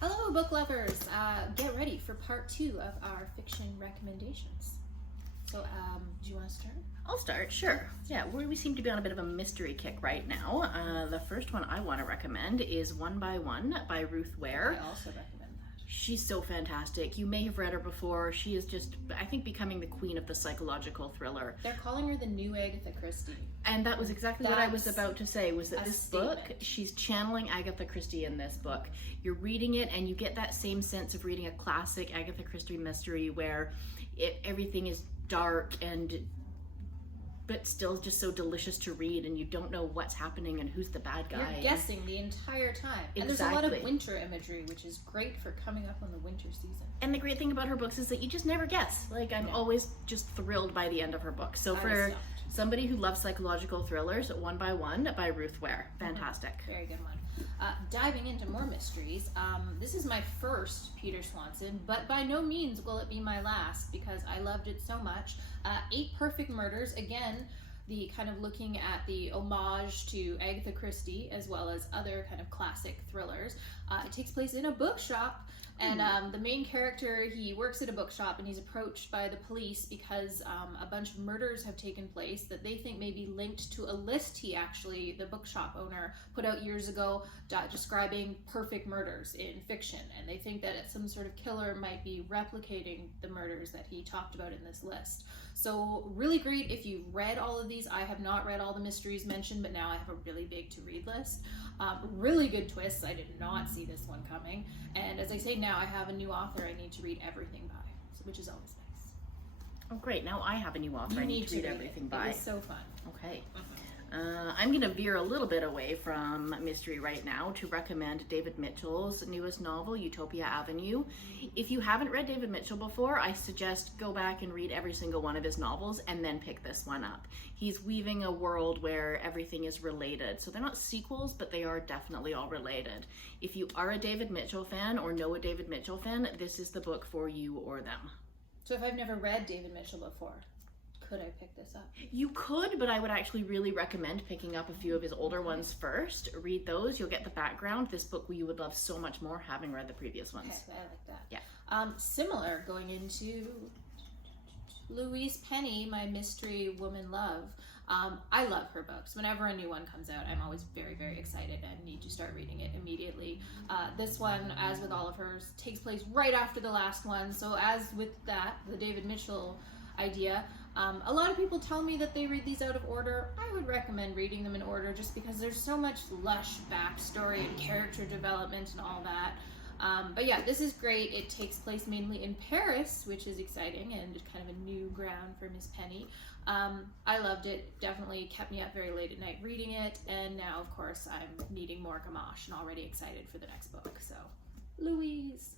Hello, book lovers! Get ready for part 2 of our fiction recommendations. So, do you want to start? I'll start, sure. Yeah, we seem to be on a bit of a mystery kick right now. The first one I want to recommend is One by One by Ruth Ware. I also recommend that. She's so fantastic. You may have read her before. She is just, I think, becoming the queen of the psychological thriller. They're calling her the new Agatha Christie. And that was exactly what I was That's about to say, was that a this book, statement. she's channeling Agatha Christie in this book. You're reading it and you get that same sense of reading a classic Agatha Christie mystery where everything is dark but still just so delicious to read, and you don't know what's happening and who's the bad guy. You're guessing the entire time. And there's a lot Exactly. of winter imagery, which is great for coming up on the winter season. And the great thing about her books is that you just never guess. Like, I'm always just thrilled by the end of her book. So I was for stumped. somebody who loves psychological thrillers, One by One by Ruth Ware. Fantastic. Very good one. Diving into more mysteries, this is my first Peter Swanson, but by no means will it be my last because I loved it so much. 8 Perfect Murders, again, the kind of looking at the homage to Agatha Christie as well as other kind of classic thrillers. It takes place in a bookshop, and the main character, he works at a bookshop and he's approached by the police because a bunch of murders have taken place that they think may be linked to a list he actually, the bookshop owner, put out years ago describing perfect murders in fiction, and they think that some sort of killer might be replicating the murders that he talked about in this list. So really great if you've read all of these. I have not read all the mysteries mentioned, but now I have a really big to read list. Really good twists. I did not see this one coming. And as I say now, I have a new author I need to read everything by, which is always nice. Oh, great. Now I have a new author You I need need to read everything it. by. It is so fun. Okay. I'm going to veer a little bit away from mystery right now to recommend David Mitchell's newest novel, Utopia Avenue. If you haven't read David Mitchell before, I suggest go back and read every single one of his novels and then pick this one up. He's weaving a world where everything is related. So they're not sequels, but they are definitely all related. If you are a David Mitchell fan or know a David Mitchell fan, this is the book for you or them. So if I've never read David Mitchell before, could I pick this up? You could, but I would actually really recommend picking up a few of his older ones first. Read those, you'll get the background. This book you would love so much more having read the previous ones. Okay, I like that. Yeah. Similar, going into Louise Penny, My Mystery Woman Love. I love her books. Whenever a new one comes out, I'm always very, very excited and need to start reading it immediately. This one, as with all of hers, takes place right after the last one. So as with that, the David Mitchell idea, a lot of people tell me that they read these out of order. I would recommend reading them in order just because there's so much lush backstory and character development and all that. But yeah, this is great. It takes place mainly in Paris, which is exciting and kind of a new ground for Miss Penny. I loved it. Definitely kept me up very late at night reading it. And now, of course, I'm needing more gamache and already excited for the next book. So, Louise.